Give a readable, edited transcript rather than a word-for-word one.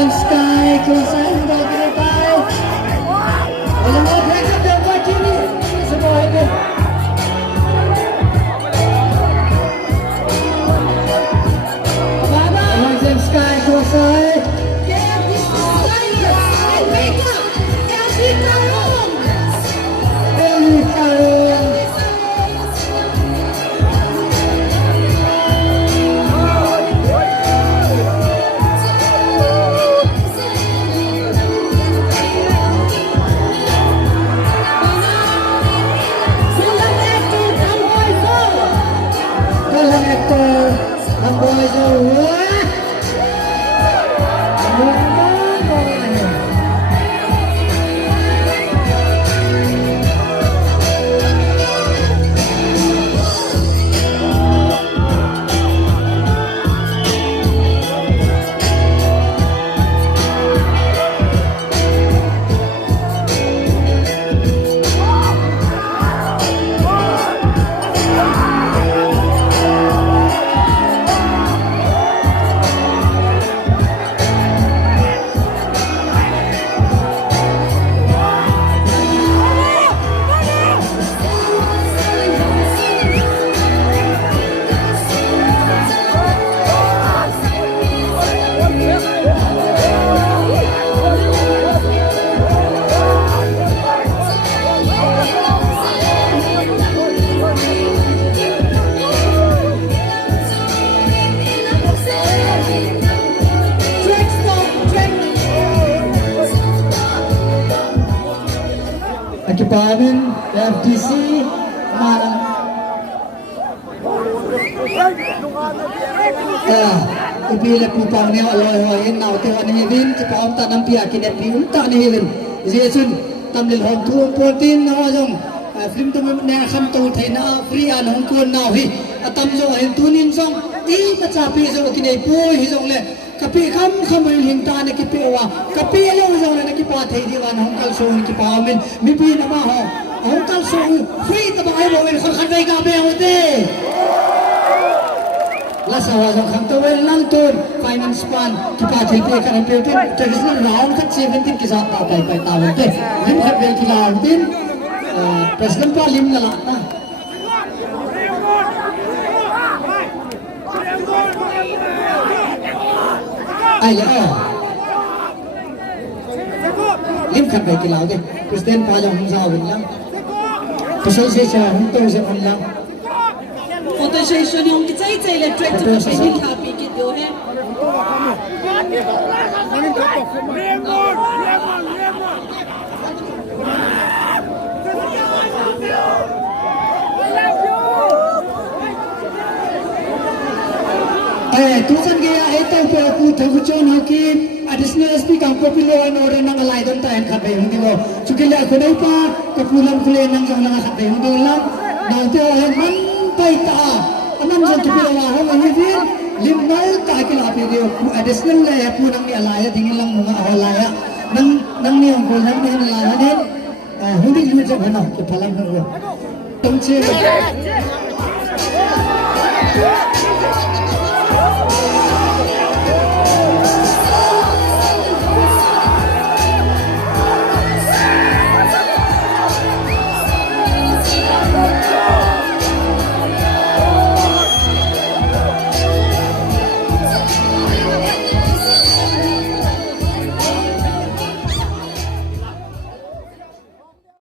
and Sky kuasaan dari Pinipay. Alam mo, breaks up yung Martini. Sa buhay ko. Alam and Sky kuasaan. KFDC Silence. And wake up. Ellie Carong. Ellie Carong. Ang boys are what? Akipamin, KFDC, marang. Upila pupang niya aloy-hoyin na utuhan ni Hivin, kipaon tanang piyakin at piunta ni Hivin. Iyasun, tamlil hong tuong portin na wajong, film tamang na kanto tayo na free anong kuwan na uhi. At tamzo ahin tunin song, di matsapi sa ukinay po, hizong le. Kapi kam kamay hinta na kipiwa, kapi ayaw na nakipatay di ba na hong kalsong kipamin, mipi na ba ho, hong kalsong free tabang ayaw mo, sa kanay gabi ang uti. Lasawa sa kantawin lang to, finance fund, kipatay ka ng Pilipin, traditional round kat 17 kisa patay pa tawag din. Lim kabel kilaw din, President pa lim na lahat na. Ay, lim kan bay kilaw din. President pa lang sa awin lang. Pasal siya hunto sa on lang. Photosession yung kitsa-kitsa electric to the baby copy kit yo he. Tusan kaya ito pero puto kuchon hakim additional SP KANGPOKPI law and order ng alay doon tayo kabay hindi mo sukila ako na pa kapulang kulay ng mga kabay hindi lang nanti ay mantay ka anam sa tupila ako mahivin limaw ka kilapi niyo additional laya po ng ni alaya tingin lang mga awalaya ng niyong ko ng ni alaya din hindi lumayan sa ano kapalang ko tungsi